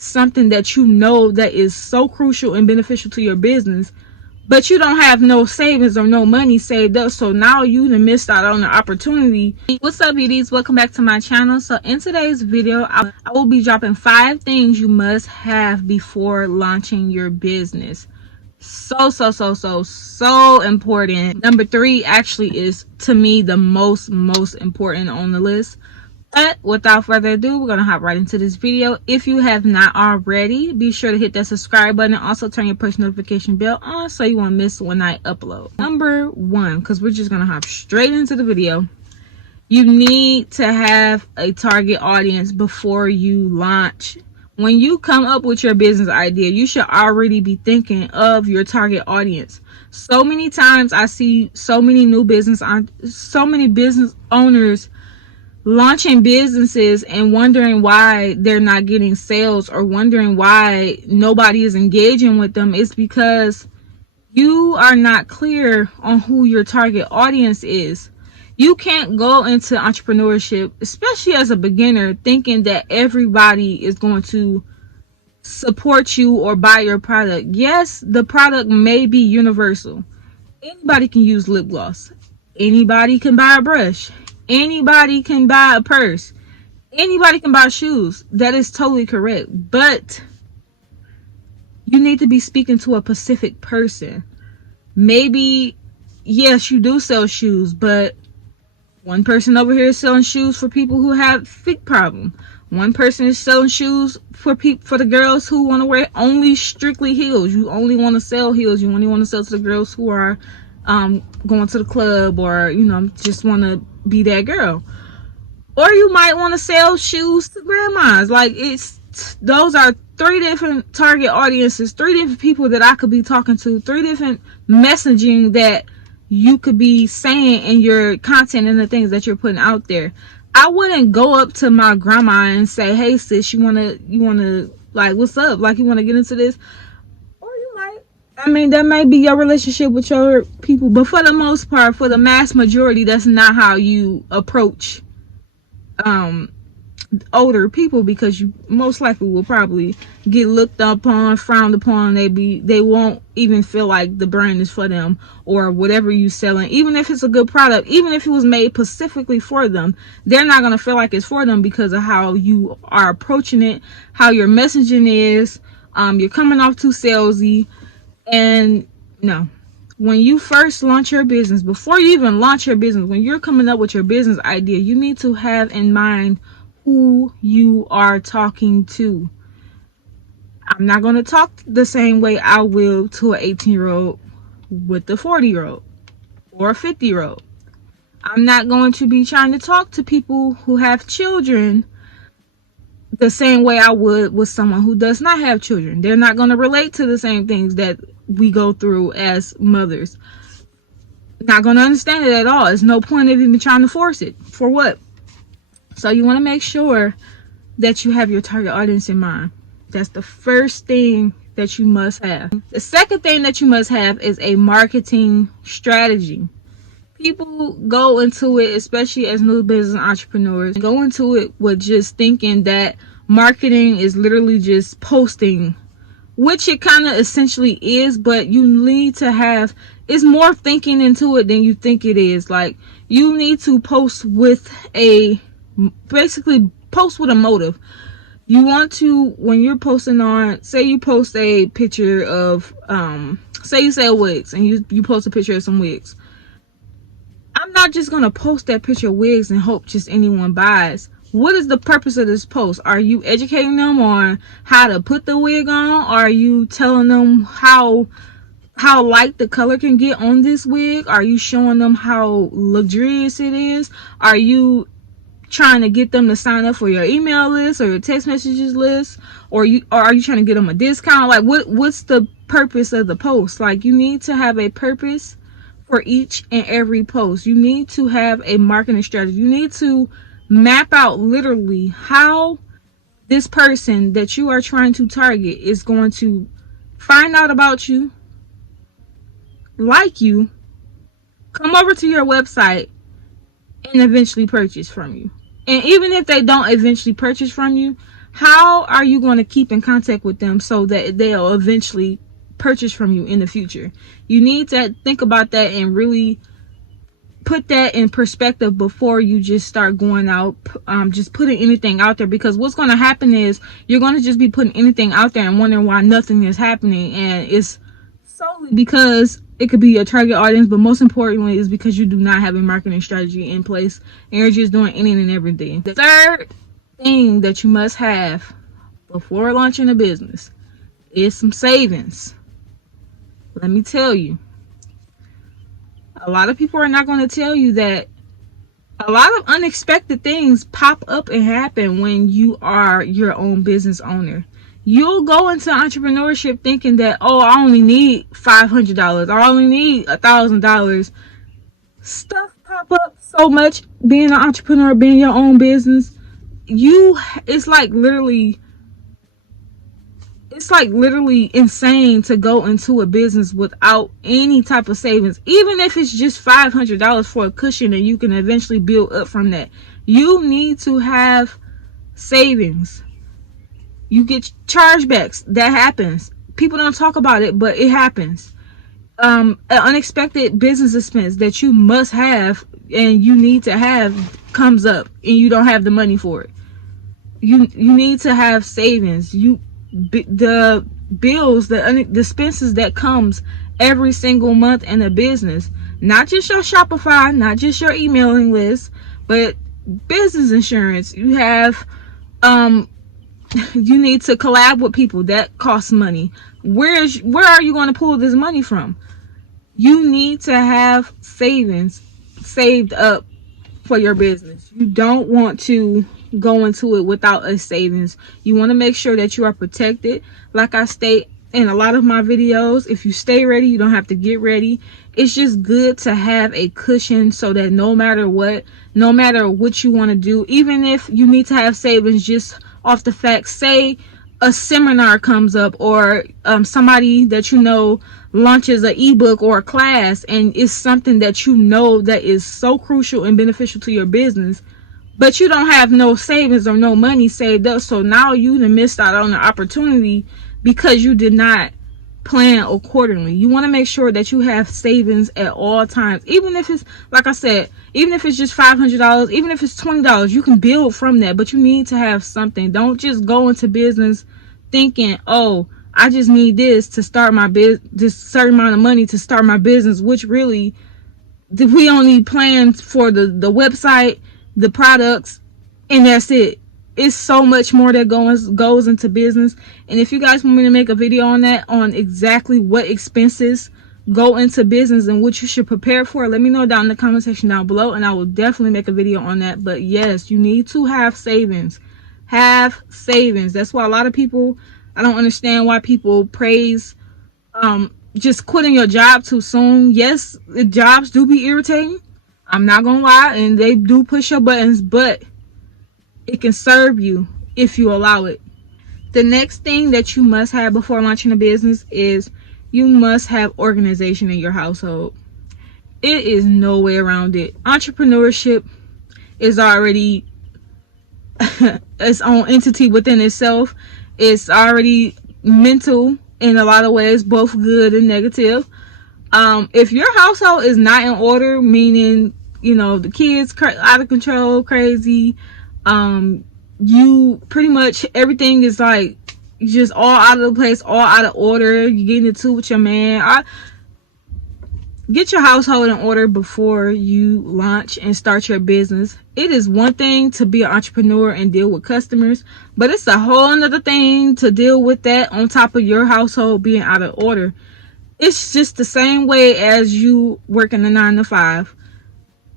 something that you know that is so crucial and beneficial to your business, but you don't have no savings or no money saved up, so now you done missed out on the opportunity. What's up, beauties? Welcome back to my channel. So in today's video, I will be dropping 5 things you must have before launching your business. So important. Number 3 actually is, to me, the most important on the list. But without further ado, we're going to hop right into this video. If you have not already, be sure to hit that subscribe button and also turn your push notification bell on so you won't miss when I upload. Number 1, because we're just going to hop straight into the video. You need to have a target audience before you launch. When you come up with your business idea, you should already be thinking of your target audience. So many times I see so many business owners launching businesses and wondering why they're not getting sales or wondering why nobody is engaging with them. It's because you are not clear on who your target audience is. You can't go into entrepreneurship, especially as a beginner, thinking that everybody is going to support you or buy your product. Yes, the product may be universal. Anybody can use lip gloss. Anybody can buy a brush. Anybody can buy a purse. Anybody can buy shoes. That is totally correct. But you need to be speaking to a specific person. Maybe, yes, you do sell shoes, but one person over here is selling shoes for people who have feet problem. One person is selling shoes for the girls who want to wear only strictly heels. You only want to sell heels. You only want to sell to the girls who are going to the club, or just want to be that girl. Or you might want to sell shoes to grandmas. Like, those are 3 different target audiences, 3 different people that I could be talking to, 3 different messaging that you could be saying in your content and the things that you're putting out there. I wouldn't go up to my grandma and say, "Hey sis, you wanna like, what's up? Like, you wanna get into this?" Or you might. I mean, that might be your relationship with your people, but for the most part, for the mass majority, that's not how you approach older people, because you most likely will probably get looked upon, frowned upon. They won't even feel like the brand is for them, or whatever you selling. Even if it's a good product, even if it was made specifically for them, they're not going to feel like it's for them because of how you are approaching it, how your messaging is. You're coming off too salesy. And no, when you first launch your business, before you even launch your business, when you're coming up with your business idea, you need to have in mind who you are talking to. I'm not going to talk the same way I will to an 18-year-old with a 40-year-old or a 50-year-old. I'm not going to be trying to talk to people who have children the same way I would with someone who does not have children. They're not going to relate to the same things that we go through as mothers. Not going to understand it at all. There's no point of even trying to force it. For what? So you want to make sure that you have your target audience in mind. That's the first thing that you must have. The second thing that you must have is a marketing strategy. People go into it, especially as new business entrepreneurs, go into it with just thinking that marketing is literally just posting, which it kind of essentially is, but you need to have, it's more thinking into it than you think it is. Like, you need to post with basically post with a motive. You want to, when you're posting on, say you post a picture of, say you sell wigs, and you post a picture of some wigs. I'm not just going to post that picture of wigs and hope just anyone buys. What is the purpose of this post? Are you educating them on how to put the wig on? Are you telling them how light the color can get on this wig? Are you showing them how luxurious it is? Are you trying to get them to sign up for your email list or your text messages list? Or are you trying to get them a discount? Like, what's the purpose of the post? Like, you need to have a purpose for each and every post. You need to have a marketing strategy. You need to map out literally how this person that you are trying to target is going to find out about you, like you, come over to your website, and eventually purchase from you. And even if they don't eventually purchase from you, How are you going to keep in contact with them so that they'll eventually purchase from you in the future? You need to think about that and really put that in perspective before you just start going out, just putting anything out there, because what's going to happen is you're going to just be putting anything out there and wondering why nothing is happening, and it's solely because it could be your target audience, but most importantly is because you do not have a marketing strategy in place and you're just doing anything and everything. The third thing that you must have before launching a business is some savings. Let me tell you, a lot of people are not going to tell you that a lot of unexpected things pop up and happen when you are your own business owner. You'll go into entrepreneurship thinking that, oh, I only need $500, I only need $1,000. Stuff pop up so much being an entrepreneur, being your own business. It's like literally insane to go into a business without any type of savings, even if it's just $500 for a cushion and you can eventually build up from that. You need to have savings. You get chargebacks. That happens. People don't talk about it, but it happens. An unexpected business expense that you must have and you need to have comes up and you don't have the money for it. You need to have savings. The bills, the expenses that comes every single month in a business, not just your Shopify, not just your emailing list, but business insurance. You have you need to collab with people. That costs money. Where are you going to pull this money from? You need to have savings saved up for your business. You don't want to go into it without a savings. You want to make sure that you are protected. Like I state in a lot of my videos, if you stay ready, you don't have to get ready. It's just good to have a cushion so that no matter what you want to do, even if you need to have savings just off the fact, say a seminar comes up or somebody that you know launches an ebook or a class, and it's something that you know that is so crucial and beneficial to your business, but you don't have no savings or no money saved up. So now you done missed out on the opportunity because you did not plan accordingly. You want to make sure that you have savings at all times. Even if it's, like I said, even if it's just $500, even if it's $20, you can build from that, but you need to have something. Don't just go into business thinking, oh, I just need this to start my business, this certain amount of money to start my business, which really, we only plan for the website, the products, and that's it. It's so much more that goes into business. And if you guys want me to make a video on that, on exactly what expenses go into business and what you should prepare for, let me know down in the comment section down below, and I will definitely make a video on that. But yes, you need to have savings. Have savings. That's why a lot of people, I don't understand why people praise just quitting your job too soon. Yes, the jobs do be irritating, I'm not gonna lie, and they do push your buttons, but it can serve you if you allow it. The next thing that you must have before launching a business is you must have organization in your household. It is no way around it. Entrepreneurship is already its own entity within itself. It's already mental in a lot of ways, both good and negative. If your household is not in order, meaning, you know, the kids out of control, crazy, you pretty much, everything is like just all out of the place, all out of order, you getting into with your man. Get your household in order before you launch and start your business. It is one thing to be an entrepreneur and deal with customers, but it's a whole nother thing to deal with that on top of your household being out of order. It's just the same way as you working a 9-to-5.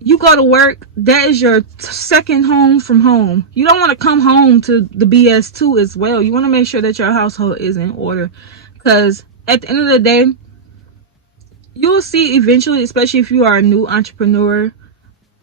You go to work, that is your second home from home. You don't want to come home to the BS too as well. You want to make sure that your household is in order, because at the end of the day, you'll see eventually, especially if you are a new entrepreneur,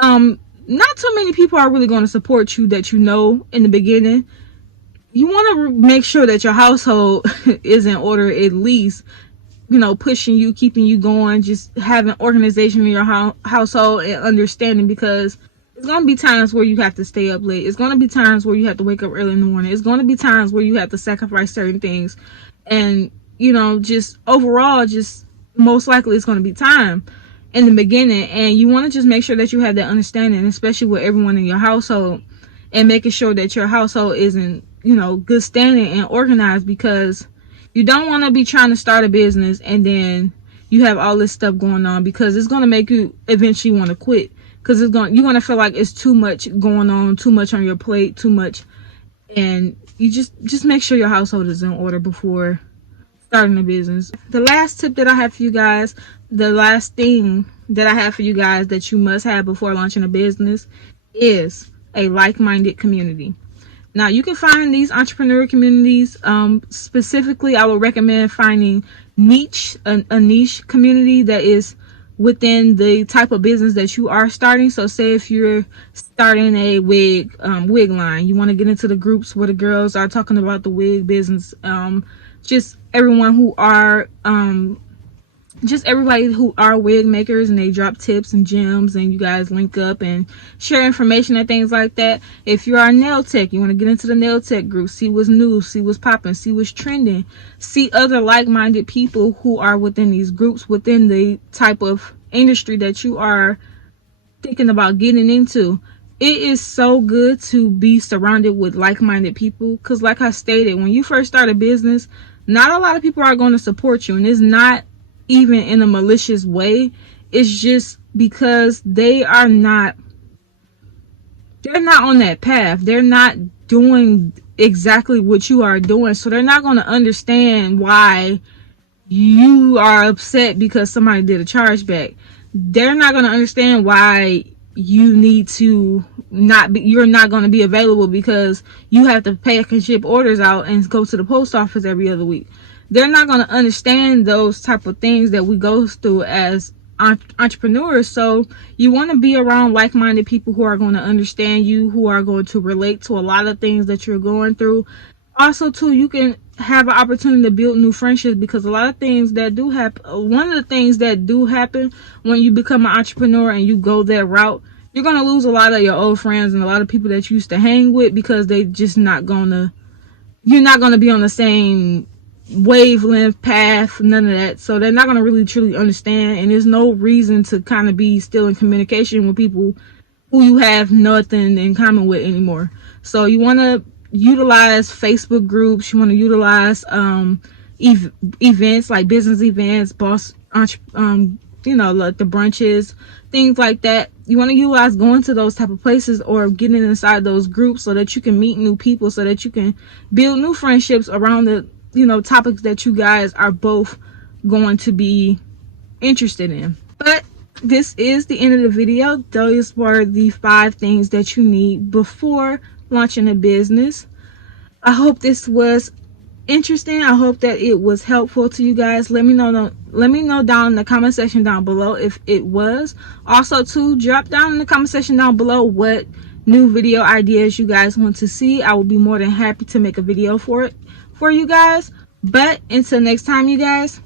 not too many people are really going to support you that you know in the beginning. You want to make sure that your household is in order, at least, you know, pushing you, keeping you going, just having organization in your household and understanding, because It's going to be times where you have to stay up late. It's going to be times where you have to wake up early in the morning. It's going to be times where you have to sacrifice certain things. And, you know, just overall, just most likely it's going to be time in the beginning. And you want to just make sure that you have that understanding, especially with everyone in your household, and making sure that your household is in, you know, good standing and organized, because you don't want to be trying to start a business and then you have all this stuff going on, because it's going to make you eventually want to quit, because you're going to feel like it's too much going on, too much on your plate, too much. And you just make sure your household is in order before starting a business. The last tip that I have for you guys, the last thing that I have for you guys that you must have before launching a business is a like-minded community. Now, you can find these entrepreneur communities. Specifically, I would recommend finding a niche community that is within the type of business that you are starting. So say if you're starting a wig line, you want to get into the groups where the girls are talking about the wig business. Just everyone who are everybody who are wig makers, and they drop tips and gems, and you guys link up and share information and things like that. If you are a nail tech, you want to get into the nail tech group, see what's new, see what's popping, see what's trending, see other like-minded people who are within these groups, within the type of industry that you are thinking about getting into. It is so good to be surrounded with like-minded people, because like I stated, when you first start a business, not a lot of people are going to support you, and it's not even in a malicious way. It's just because they're not on that path. They're not doing exactly what you are doing, so they're not going to understand why you are upset because somebody did a chargeback. They're not going to understand why you need to you're not going to be available because you have to pack and ship orders out and go to the post office every other week. They're not going to understand those type of things that we go through as entrepreneurs. So you want to be around like-minded people who are going to understand you, who are going to relate to a lot of things that you're going through. Also, too, you can have an opportunity to build new friendships, because a lot of things that do happen, one of the things that do happen when you become an entrepreneur and you go that route, you're going to lose a lot of your old friends and a lot of people that you used to hang with, because you're not going to be on the same wavelength path, none of that. So they're not going to really truly understand, and there's no reason to kind of be still in communication with people who you have nothing in common with anymore. So you want to utilize Facebook groups, you want to utilize events like business events, like the brunches, things like that. You want to utilize going to those type of places or getting inside those groups so that you can meet new people, so that you can build new friendships around the topics that you guys are both going to be interested in. But this is the end of the video. Those were the 5 things that you need before launching a business. I hope this was interesting. I hope that it was helpful to you guys. Let me know down in the comment section down below if it was. Also, too, drop down in the comment section down below what new video ideas you guys want to see. I will be more than happy to make a video for you guys. But until next time, you guys,